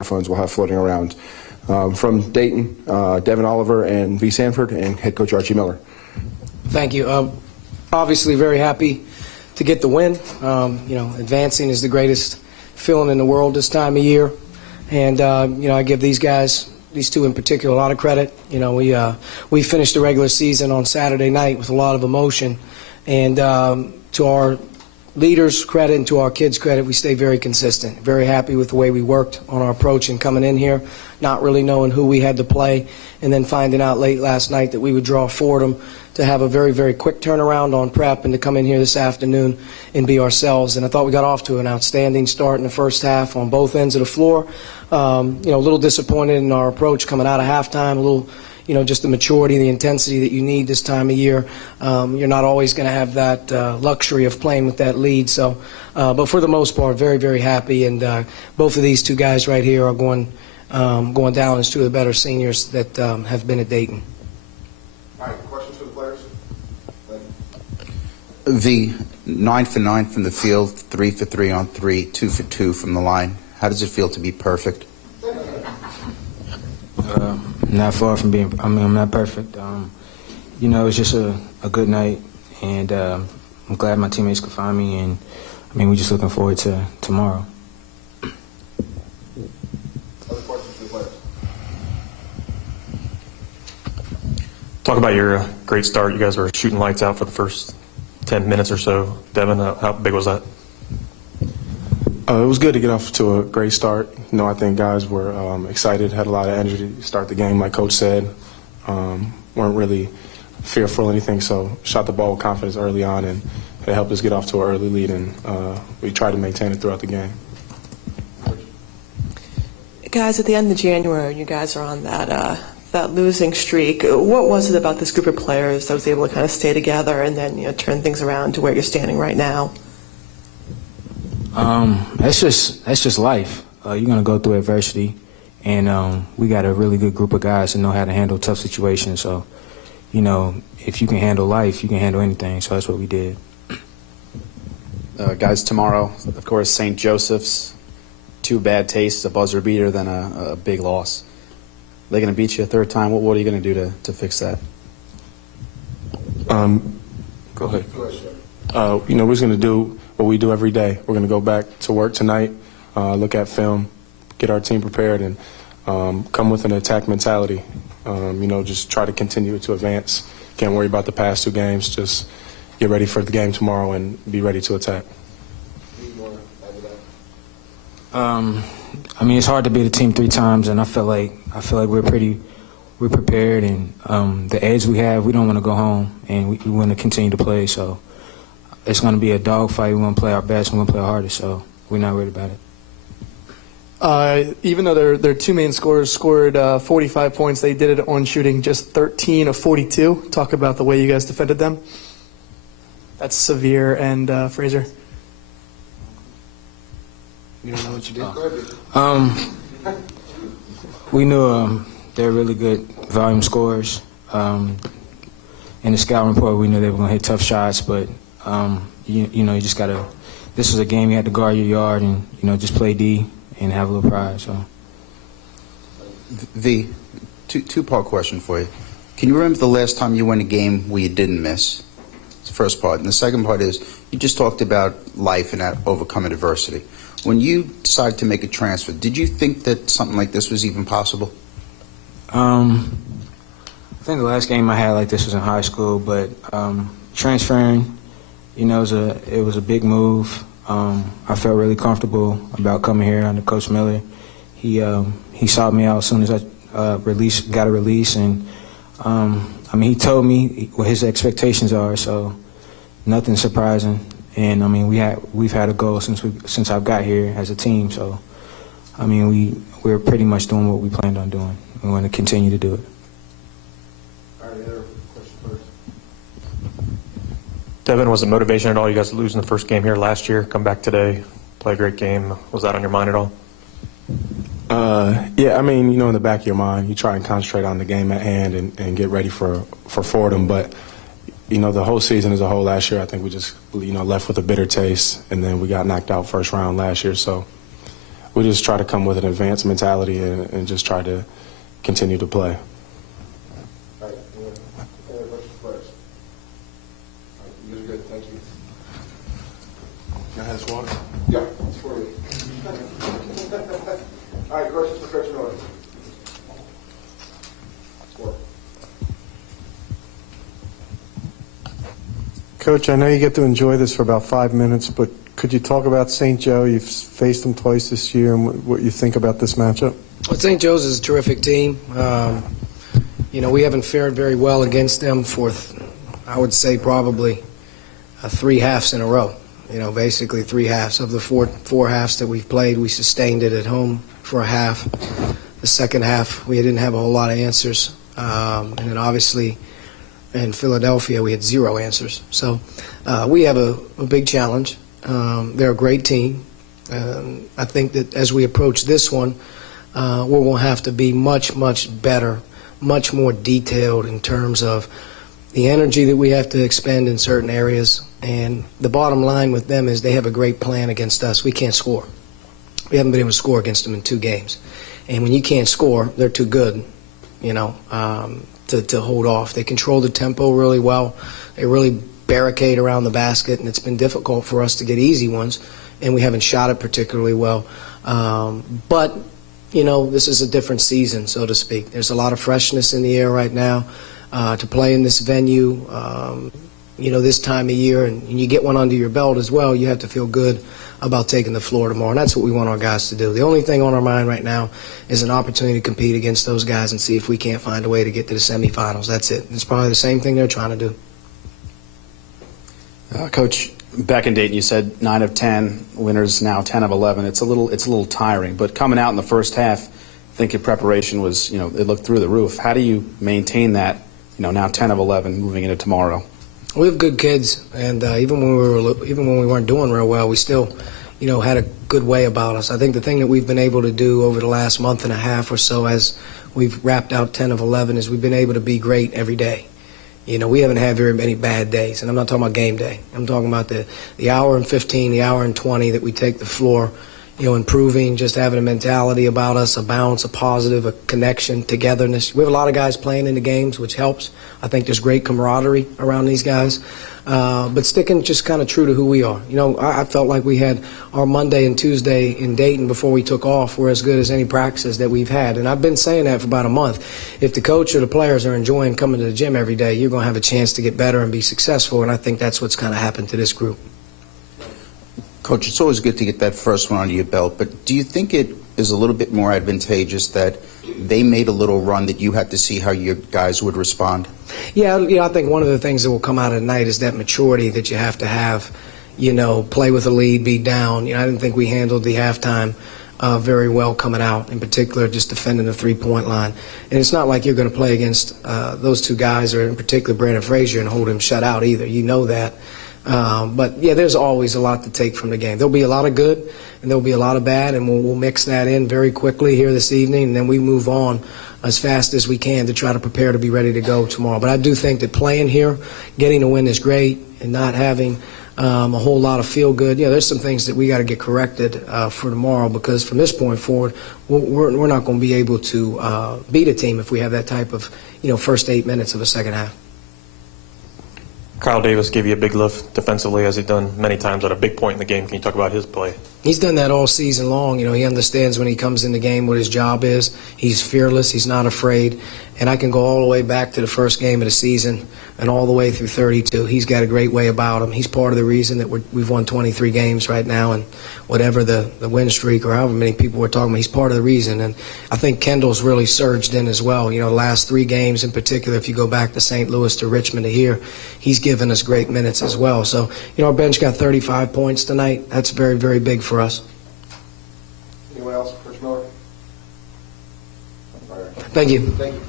microphones we'll have floating around. From Dayton, Devin Oliver and V. Sanford, and head coach Archie Miller. Thank you. Obviously very happy to get the win. Advancing is the greatest feeling in the world this time of year. And, I give these guys, these two in particular, a lot of credit. We finished the regular season on Saturday night with a lot of emotion. And to our leaders' credit and to our kids' credit, we stay very consistent. Very happy with the way we worked on our approach and coming in here, not really knowing who we had to play, and then finding out late last night that we would draw Fordham, to have a very, very quick turnaround on prep and to come in here this afternoon and be ourselves. And I thought we got off to an outstanding start in the first half on both ends of the floor. A little disappointed in our approach coming out of halftime, a little just the maturity, the intensity that you need this time of year. You're not always going to have that luxury of playing with that lead. So, but for the most part, very, very happy. And both of these two guys right here are going down as two of the better seniors that have been at Dayton. All right, questions for the players? The 9 for 9 from the field, 3 for 3 on 3, 2 for 2 from the line. How does it feel to be perfect? Not far from being. I'm not perfect. It's just a good night, and I'm glad my teammates could find me. And we're just looking forward to tomorrow. Other questions for the players? Talk about your great start. You guys were shooting lights out for the first 10 minutes or so. Devin, how big was that? It was good to get off to a great start. I think guys were excited, had a lot of energy to start the game, like Coach said. Weren't really fearful or anything, so shot the ball with confidence early on, and it helped us get off to an early lead, and we tried to maintain it throughout the game. Guys, at the end of January, you guys are on that losing streak. What was it about this group of players that was able to kind of stay together and then turn things around to where you're standing right now? That's just life. You're gonna go through adversity, and we got a really good group of guys that know how to handle tough situations. So, if you can handle life, you can handle anything. So that's what we did. Guys, tomorrow, of course, St. Joseph's. 2 bad tastes, a buzzer beater, then a big loss. They're gonna beat you a third time. What are you gonna do to fix that? Go ahead. We're just gonna do what we do every day. We're going to go back to work tonight, look at film, get our team prepared, and come with an attack mentality. Just try to continue to advance. Can't worry about the past 2 games. Just get ready for the game tomorrow and be ready to attack. It's hard to beat a team 3 times, and I feel like we're prepared, and the edge we have, we don't want to go home, and we want to continue to play. So it's going to be a dogfight. We want to play our best. We want to play our hardest. So we're not worried about it. Even though their 2 main scorers scored 45 points, they did it on shooting just 13 of 42. Talk about the way you guys defended them. That's Severe and Fraser. You don't know what you did? We knew they're really good volume scorers. In the scouting report, we knew they were going to hit tough shots, but you just got to – this was a game you had to guard your yard and, just play D and have a little pride. So, The two-part question for you. Can you remember the last time you won a game where you didn't miss? It's the first part. And the second part is you just talked about life and overcoming adversity. When you decided to make a transfer, did you think that something like this was even possible? I think the last game I had like this was in high school, but transferring, it was a big move. I felt really comfortable about coming here under Coach Miller. He sought me out as soon as I got a release, and he told me what his expectations are, so nothing surprising. And we've had a goal since I've got here as a team, so we're pretty much doing what we planned on doing. We want to continue to do it. All right, other question first. Devin, was it motivation at all? You guys losing the first game here last year, come back today, play a great game. Was that on your mind at all? Yeah, in the back of your mind, you try and concentrate on the game at hand and get ready for Fordham. But, the whole season as a whole last year, I think we just, left with a bitter taste, and then we got knocked out first round last year. So we just try to come with an advanced mentality and just try to continue to play. All right. Any other questions for players? All right, you guys are good. Thank you. Can I have water? Yeah, it's for you. All right, questions for Coach Miller? Coach, I know you get to enjoy this for about 5 minutes, but could you talk about St. Joe? You've faced them twice this year, and what you think about this matchup? Well, St. Joe's is a terrific team. We haven't fared very well against them for, I would say, probably 3 halves in a row. Basically 3 halves. Of the four halves that we've played, we sustained it at home for a half. The second half, we didn't have a whole lot of answers. And then obviously in Philadelphia, we had 0 answers. So we have a big challenge. They're a great team. I think that as we approach this one, we're going to have to be much, much better, much more detailed in terms of the energy that we have to expend in certain areas. And the bottom line with them is they have a great plan against us. We can't score. We haven't been able to score against them in 2 games. And when you can't score, they're too good, to hold off. They control the tempo really well. They really barricade around the basket, and it's been difficult for us to get easy ones, and we haven't shot it particularly well. But, this is a different season, so to speak. There's a lot of freshness in the air right now. To play in this venue, this time of year, and you get one under your belt as well, you have to feel good about taking the floor tomorrow, and that's what we want our guys to do. The only thing on our mind right now is an opportunity to compete against those guys and see if we can't find a way to get to the semifinals. That's it. It's probably the same thing they're trying to do. Coach, back in Dayton, you said 9 of 10 winners, now 10 of 11. It's a little tiring, but coming out in the first half, I think your preparation was, it looked through the roof. How do you maintain that, now 10 of 11 moving into tomorrow? We have good kids, and even when we weren't doing real well, we still, had a good way about us. I think the thing that we've been able to do over the last month and a half or so, as we've wrapped out 10 of 11, is we've been able to be great every day. We haven't had very many bad days, and I'm not talking about game day. I'm talking about the hour and 15, the hour and 20 that we take the floor, improving, just having a mentality about us, a bounce, a positive, a connection, togetherness. We have a lot of guys playing in the games, which helps. I think there's great camaraderie around these guys. But sticking just kind of true to who we are. I felt like we had our Monday and Tuesday in Dayton before we took off were as good as any practices that we've had. And I've been saying that for about a month. If the coach or the players are enjoying coming to the gym every day, you're going to have a chance to get better and be successful. And I think that's what's kind of happened to this group. Coach, it's always good to get that first one under your belt, but do you think it is a little bit more advantageous that they made a little run that you had to see how your guys would respond? Yeah, I think one of the things that will come out of the night is that maturity that you have to have, play with a lead, be down. I didn't think we handled the halftime very well coming out, in particular just defending the 3-point line. And it's not like you're going to play against those 2 guys, or in particular Brandon Frazier, and hold him shut out either. You know that. But, yeah, there's always a lot to take from the game. There'll be a lot of good and there'll be a lot of bad, and we'll mix that in very quickly here this evening, and then we move on as fast as we can to try to prepare to be ready to go tomorrow. But I do think that playing here, getting a win is great, and not having a whole lot of feel-good. There's some things that we got to get corrected for tomorrow, because from this point forward, we're not going to be able to beat a team if we have that type of, first 8 minutes of a second half. Kyle Davis gave you a big lift defensively, as he's done many times at a big point in the game. Can you talk about his play? He's done that all season long. He understands when he comes in the game what his job is. He's fearless. He's not afraid. And I can go all the way back to the first game of the season and all the way through 32. He's got a great way about him. He's part of the reason that we've won 23 games right now, and whatever the win streak or however many people we're talking about, he's part of the reason. And I think Kendall's really surged in as well. The last 3 games in particular, if you go back to St. Louis to Richmond to here, he's given us great minutes as well. So, our bench got 35 points tonight. That's very, very big for us. Anyone else? Coach Miller? Thank you. Thank you.